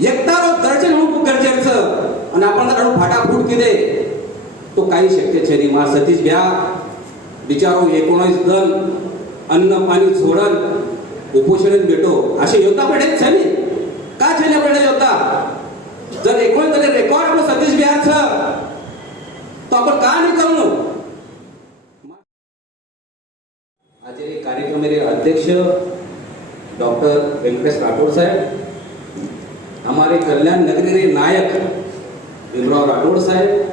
एकतारो दर्जन हुकू गरजेचं. आणि आपण जर फाटाफूट किदे तो काही शक्य छेरी मा सतीश भ्या बिचारो एकोणीस दल अन्न पाणी सोडल उपोषण भेटो. असे योद्धा पडे का छेले पडे योद्धा? जर एकोणीस दल रेकॉर्ड आपण सतीश बिहार तो आपण का नाही करू आज कार्यक्रम अध्यक्ष डॉक्टर व्यंकटेश राठोड साहेब हमारे कल्याण नगरी रे नायक भीमराव राठोड साहेब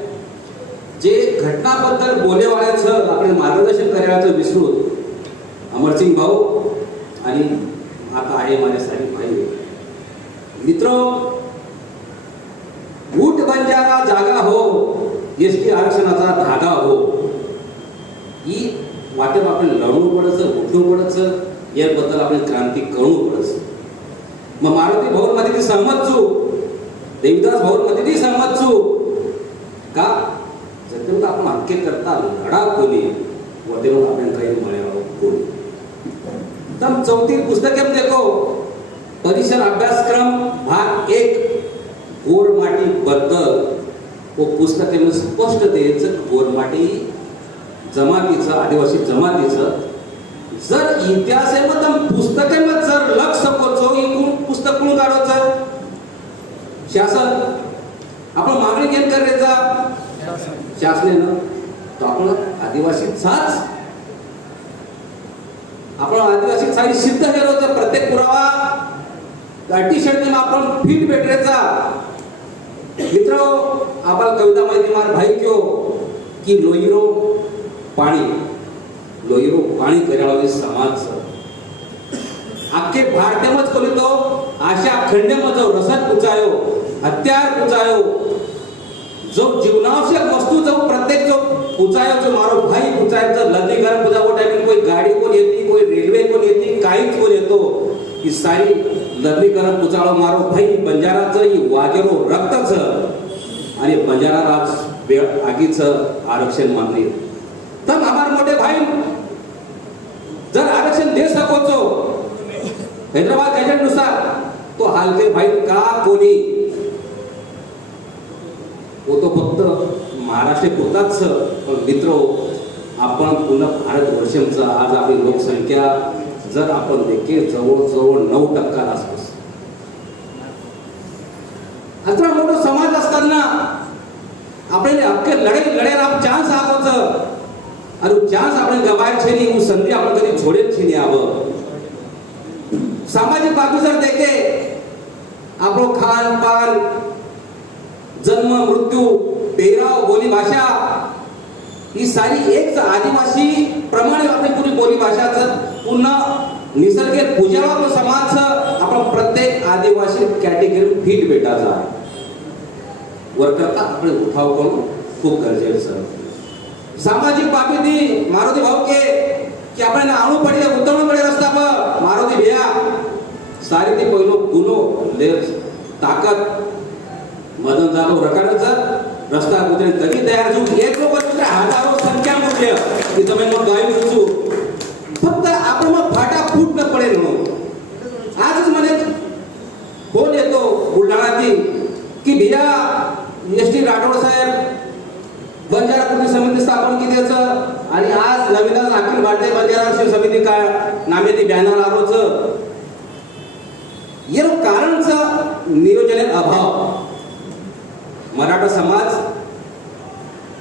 जे घटनाबद्दल बोलेवाड्याचं आपण मार्गदर्शन करायचं विसरून अमरसिंग भाऊ आणि आता आहे माझ्या साहेब भाई. मित्र ऊट बंजारा जागा हो एस टी आरक्षणाचा धागा हो. ही वाटेप आपण लढवून पडायचं उठून पडायचं याबद्दल आपण क्रांती कळून पडायचं. मग मारुती भाऊ मध्ये ती सहमत छू देवदास भाऊ मध्ये ती सहमत छू का? जर आपण हक्के करता लढा कोणी? वते मग आपण काही म्हणावं कोणी? तम चौथी पुस्तके देखो. परिसर अभ्यासक्रम भाग एक गोरमाटी बद्दल. वो पुस्तकेमध्ये स्पष्ट द्यायचं गोरमाटी जमातीचं आदिवासी जमातीचं. जर इतिहास आहे मग तर जर लक्ष सपोचो इकडून पुस्तक कोण काढायचं? शासन. आपण मागणी घेऊन करायचा शासनानं. तो आपण आदिवासीचाच आपण आदिवासी सारी सिद्ध केलं होतं प्रत्येक पुरावा. अटी शर्ती आपण फिट भेटायचा मित्र आपण कविता माहिती मार भाई क्यो? की लोईरो पाणी. आणि पाणी समाज आखे भारतेमच कोली तो आशा खंडेमध्ये रसद उचायो हत्यार उचायो. जो जीवनावश्यक वस्तू जो प्रत्येक जो उचायो जो मारो भाई पुचायो जो लग्नीकरण पूजा वो टाइम कोई गाडी को लेती कोई रेलवे को लेती काहीच को लेतो ही सारी लग्नीकरण पुचाळो मारो भाई बंजाराचं ही वाजेरो रक्तच. आणि बंजारा राज वेळ आगीचं आरक्षण मागणी तर आभार मोठे भाई. जर आरक्षण दे सकोचो हैदराबाद गॅजेटनुसार तो हालते भाई का कोणी? वो तो फक्त महाराष्ट्र पुरताच पण मित्र हो, आपण पुन्हा भारत वर्षांचा आज आपली लोकसंख्या जर आपण देखील जवळजवळ नऊ टक्का आसपास अत्र मोठा समाज असताना आपल्याला अख्खे लढाई लढायला चान्स आहोत आणि चान्स आपण गवाय छेनी હું संधी आपण कधी छोडेल छेनी आवं सामाजिक बाजू जर देखे આપણો ખાન પાન जन्म मृत्यू पेहराव बोली भाषा ही सारी एक आदिवासी प्रमाणे आपली पुरी बोली भाषाचं पुन्हा निसर्ग पूजावा तो समाज आपण प्रत्येक आदिवासी कॅटेगरी फिट भेटायचा आहे वर करता आपण उठाव करून खूप गरजेचं सामाजिक बाबी मारुती भाऊ के की आपण आणू पडले उतरणू पडे रस्ता पर मारुती भिया. सारी ती पहिलो गुनो ले ताकद मदन झालो रकाडच रस्ता कुठे कधी तयार झू एक लोक हजारो संख्या म्हटले की तुम्ही मग गावी रुचू फक्त आपण मग फाटा फूट न पडेल म्हणून. आजच म्हणे फोन येतो बुलढाणातील की भिया एस टी राठोड साहेब बंजारा कृती समिती स्थापन केली याचं. आणि आज नवीनच अखिल भारतीय बंजारा शिव समिती काय नामे ती बॅनर आरोच ये कारणचा नियोजन अभाव. मराठा समाज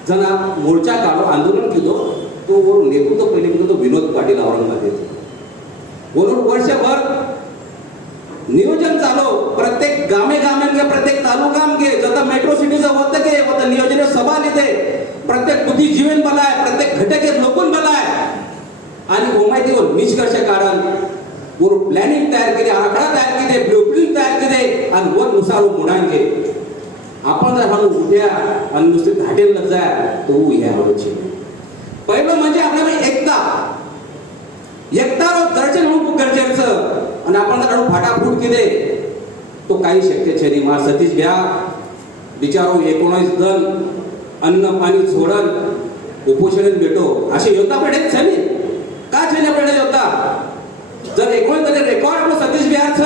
जना मोर्चा काढो आंदोलन केलो तो वरून नेतृत्व पहिले केलं तो विनोद पाटील औरंगाबाद येतो वरून वर्षभर नियोजन चालू. प्रत्येक गामे गामे प्रत्येक तालुका गे जता मेट्रो सिटीचं होतं की होतं नियोजन सभा लिहिते प्रत्येक बुद्धिजीवन आहे प्रत्येक घटके लोकून आहे आणि ओमायतीवर निष्कर्ष काढून वर प्लॅनिंग तयार केले आकडा तयार केले ब्लूप्रिंट तयार केले आणि वर नुसार मुडांचे. आपण जर हा उद्या आणि नुसते धाटेल लग जाय तो ह्या आवडचे पहिलं म्हणजे आपल्याला एकता. एकता दर्शन होऊ गरजेचं. आणि आपण जर फाटाफूट केले तो काही शक्य छे मा सतीश घ्या बिचारो एकोणीस जण अन्न पाणी सोडन उपोषण भेटो. असे योद्धा पेढे छे का छे पेढे योद्धा? जर एकोणीस रेकॉर्ड आपण सतीश बिहारचं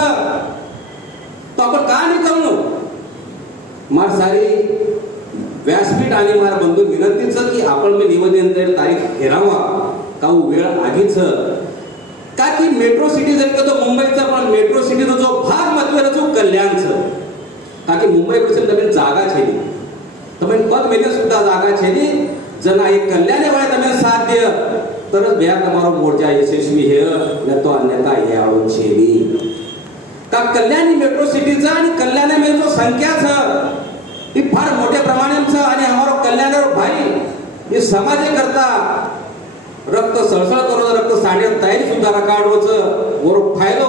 तो आपण का नाही करू? मार सारी व्यासपीठ आणि मार बंधू विनंतीच की आपण मी निवेदन देईल तारीख हेरावा का हो, वेळ आधीच? का की मेट्रो सिटी जर का तो मुंबईचा पण मेट्रो सिटीचा जो भाग महत्त्वाचा जो कल्याणचं का की मुंबई पासून जागा छेली તમે પદ મેળવી સુદ્ધા જાગા છે ની જના એક કલ્યાણે વાળે તમે સાથ દે તરત બે તમારો મોરચા यशस्वी हे न तो अन्यथा हे आवड છે ની का कल्याणी मेट्रो सिटीचा आणि कल्याणामध्ये जो संख्याच ही फार मोठ्या प्रमाणात आणि आम्हाला कल्याण भाई हे समाजे करता रक्त सळसळ करो रक्त साडे तयारी सुद्धा रकाडोच वर फायदो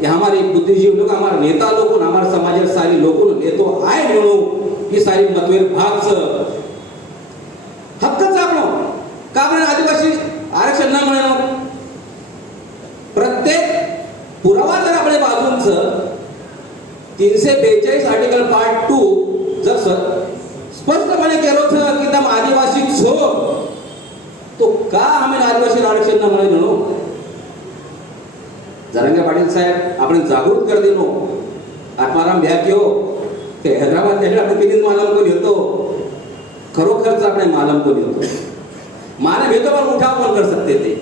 हे हमारे बुद्धिजीवी लोक हमारे नेता लोक हमारे समाज सारी लोक नेतो आहे म्हणून ही सारी मतभेद भागच. हक्कच आपलो का बरं आदिवासी आरक्षण न मिळणं? प्रत्येक पुरावा जर आपल्या बाजूंच तीनशे बेचाळीस आर्टिकल पार्ट टू जर स्पष्टपणे केलो की तम आदिवासी छो तो का आम्ही आदिवासी आरक्षण न मिळे म्हणून जरंगे पाटील साहेब आपण जागृत कर दिलो आत्माराम भ्या ते हैदराबाद त्याच्या पद्धतीने मालमपूर येतो? खरोखरच आपण मालम मालमपूर येतो? मानव येतो पण उठाव पण करू शकते ते?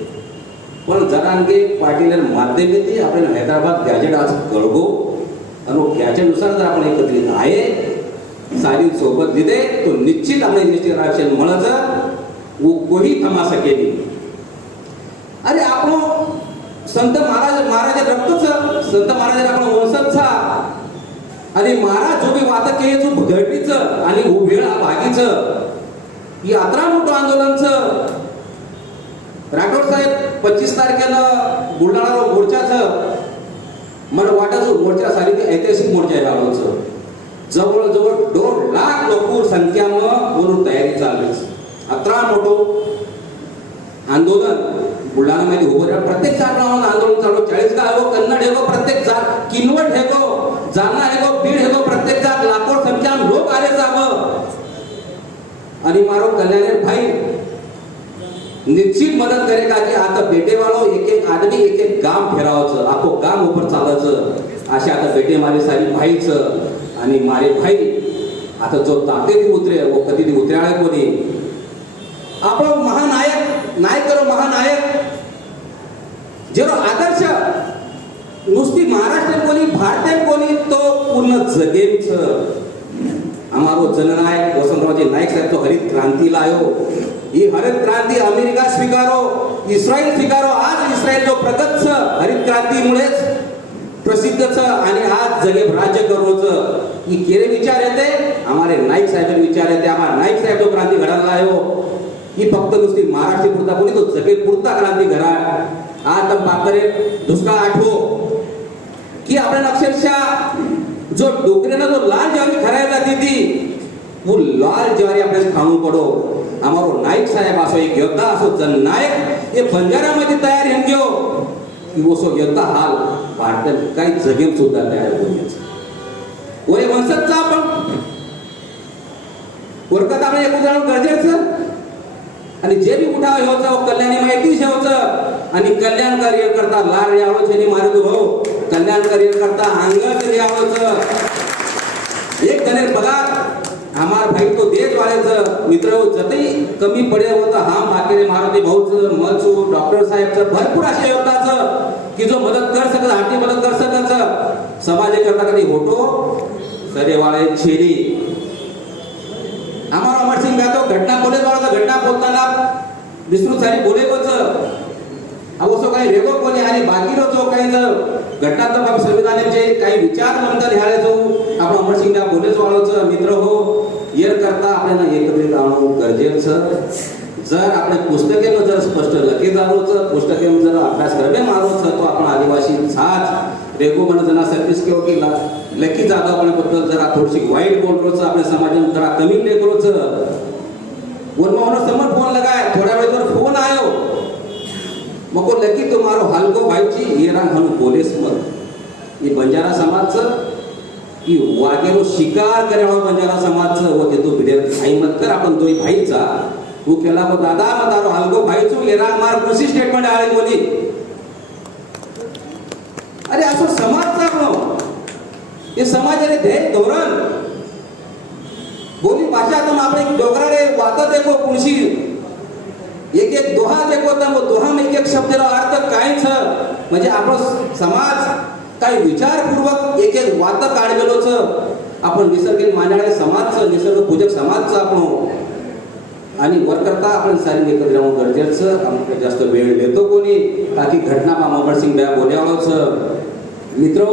पण जरा अंगे पाटील माध्यम येते आपण हैदराबाद गॅजेट आज कळगो आणि गॅजेटनुसार जर आपण एकत्रित आहे सारी सोबत दिले तो निश्चित आपण निश्चित राहशील म्हणत वो कोही थमा सके अरे आपण संत महाराज महाराज रक्तच संत महाराज आपण वंशत आणि महाराज जो बी वाद के जो आणि उभेळा वेळ भागीच यात्रा मोठं आंदोलनचं. राठोड साहेब पंचवीस तारखेला बुलढाणा मोर्चाचं. मला वाटायचं मोर्चा सारी ते ऐतिहासिक मोर्चा आहे गावाचं. जवळजवळ दोन लाख लोक संख्यानं म्हणून तयारी चाललीच अत्रा मोठो आंदोलन. बुलढाणामध्ये उभं राहा. प्रत्येक कारणावर आंदोलन चालू चाळीस गाव हेगो कन्नड हेगो प्रत्येक जात. किनवट हेगो जालना हेगो बीड हेगो प्रत्येक जात. लाखो संख्या लोक आले जावं. आणि मारो कल्याणे भाई निश्चित मदत करे का की आता बेटेवालो एक एक आदमी एक एक गाम फेरावचं आखो गाम उपर चालायचं. असे आता बेटे मारे सारी भाईच आणि मारे भाई आता जो ताते ती उतरे व कधी ती उतरे कोणी. आपण महानायक ನಾಯಕರು ಮಹಾನಾಯಕ जेव्हा आदर्श नुसती महाराष्ट्र कोणी भारतीय कोणी तो पूर्ण जगे छ हमारो जननायक वसंतरावजी नायक साहेब तो हरित क्रांती लायो. ही हरित क्रांती अमेरिका स्वीकारो इस्रायल स्वीकारो. आज इस्रायल जो प्रगत छ हरित क्रांतीमुळेच प्रसिद्ध छ आणि आज जगे राज्य करो ही केरे विचार येते हमारे नाईक साहेब विचार येते. आम्हाला नाईक साहेब तो क्रांती घडायला लायो. ही फक्त नुसती महाराष्ट्र पुरता कोणी तो जगे पुरता क्रांती घडा आज तर पाकरे दुष्काळ आठवो. की आपण अक्षरशः जो डोकऱ्याला जो लाल ज्वारी खरायला दी वो लाल ज्वारी आपल्याला खाऊ पडो. आम्हाला नाईक साहेब असो एक योद्धा असो जन नायक हे बंजारामध्ये तयार हेम घेऊ. की वो योद्धा हाल भारतात काही जगेम सुद्धा तयार होण्याचं ओरे वंशजचा आपण. वर्गात आपण एकूण जाणून गरजेचं? आणि जे बी कुठं होत कल्याणी माहिती शेवचं आणि कल्याण कार्य करता लाल यावं यांनी मारत भाऊ हो. कल्याण कार्य करता अंगत यावच एक गणेश बघा हमार भाई तो देश वाढायच मित्र हो, जतही कमी पडे होतं हा माकेरे मारुती भाऊचं मलचू डॉक्टर साहेबचं भरपूर असे होताच की जो मदत कर सकत आर्थिक मदत कर सकत समाज करता कधी होतो? सरेवाळे छेरी. અમરસિંહ ગાતો ઘટના घटना વાળો ઘટના પોતાના વિસ્તૃત સારી બોલે પણ આવો સો काही रेगो कोणी आणि बाकीનો जो काही घटनात्मक बाबी संविधानाचे काही विचार म्हणता ध्याले जो आपण अमरसिंहना बोलेच वाळोच मित्र हो येर करता आपल्याला एकत्रित आणू गरजेचं. जर आपण पुस्तकेनं जर स्पष्ट लके जाणूच पुस्तकेनं जर अभ्यास करणे मारूच रेगो मन जना सर्विस केव्हा की लकी जागा पण बद्दल जरा थोडीशी वाईट बोलरोच आपल्या समाजात जरा कमी लेकरोच वन मोहन समोर फोन लगाय थोड्या वेळ फोन आयो. मग लकी तुम्हारो हलको भाईची येरा म्हणून बोलेस मग. ही बंजारा समाजचं? की वाघेरो शिकार करावा हो बंजारा समाजचं व ते तो भिडे आई मत कर आपण तो भाईचा. तू केला मग दादा मग दारो हलको भाईचो येरा मार कृषी स्टेटमेंट आळे बोली अरे असो समाज चालणं हो? हे? समाजाने ध्येय धोरण. भाषातून आपण डोगरा रे वाचत देखो कुणशी एक एक दोहा देखो तर दोहा दोहा एक एक शब्दाला अर्थ कायच? म्हणजे आपण समाज काही विचारपूर्वक एक एक वात काढलेलोच. आपण निसर्ग मांडणारे समाजचं निसर्ग पूजक समाजचं आपण आणि वर करता आपण सारी एकत्र राहून गरजेचं. आपण जास्त वेळ देतो कोणी. का की घटना मा अमरसिंग ब्या बोल्यावळच मित्र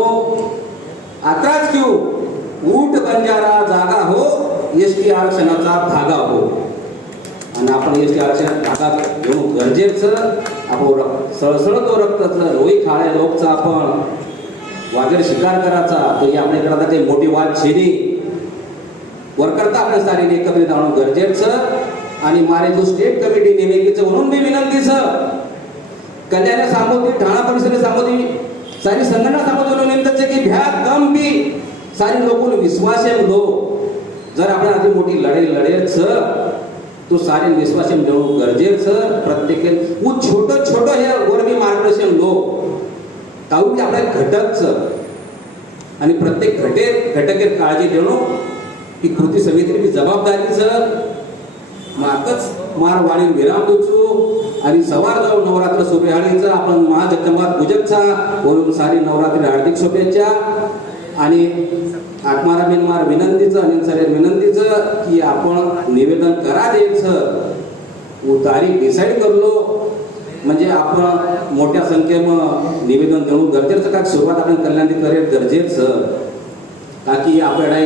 आताच क्यू ऊट बंजारा जागा हो एस टी आरक्षणाचा धागा हो. आणि आपण एस टी आरक्षण धागा घेऊन गरजेचं. आपण रक्त सळसळतो रक्ताचं रोई खाळे लोकचा आपण. वागेर शिकार करायचा. तो ही आपल्याकडे आता काही मोठी वाद छेनी वर करता आपण सारी एकत्रित आणून गरजेचं. आणि मारे जो स्टेट कमिटी नेमकीचं म्हणून मी विनंती सर. कल्याण सामोदी ठाणा परिसर सामोदी सारी संघटना सामोदी विनंतीचे की भ्या कम बी सारी लोक विश्वासेम लो जर आपण आधी मोठी लढाई लढेच तो सारे विश्वास मिळवणं गरजेचं प्रत्येक उ छोट छोट हे वर मी मार्गदर्शन लो काहून की आपल्या घटकच आणि प्रत्येक घटे घटकेत काळजी घेणं ही कृती समितीची जबाबदारी सर. मार वाणी विराम देऊ आणि सवार जाऊ नवरात्र सोपेहाळीचा आपण महाजगदंबा पूजकचा बोलून सारी नवरात्री हार्दिक शुभेच्छा. आणि आत्मारा बिनमार विनंतीचं आणि सारे विनंतीचं की आपण निवेदन करा द्यायचं. तारीख डिसाईड करलो. म्हणजे आपण मोठ्या संख्येनं निवेदन देऊन गरजेचं का सुरुवात आपण कल्याणी करेल गरजेचं. का की आपल्याला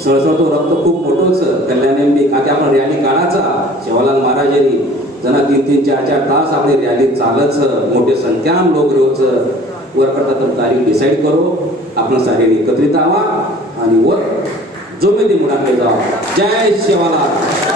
सळसळतो रक्त खूप मोठंच कल्याणी बी का की आपण रॅली काढायचा. शिवालाल महाराजांनी जना तीन तीन चार चार तास आपली रॅली चालत मोठे संख्या लोक रोज वर करता तर तारीख डिसाईड करू. आपण सारे एकत्रित आवा आणि वर जोमेदी मुलांकडे जावा. जय शिवालाल.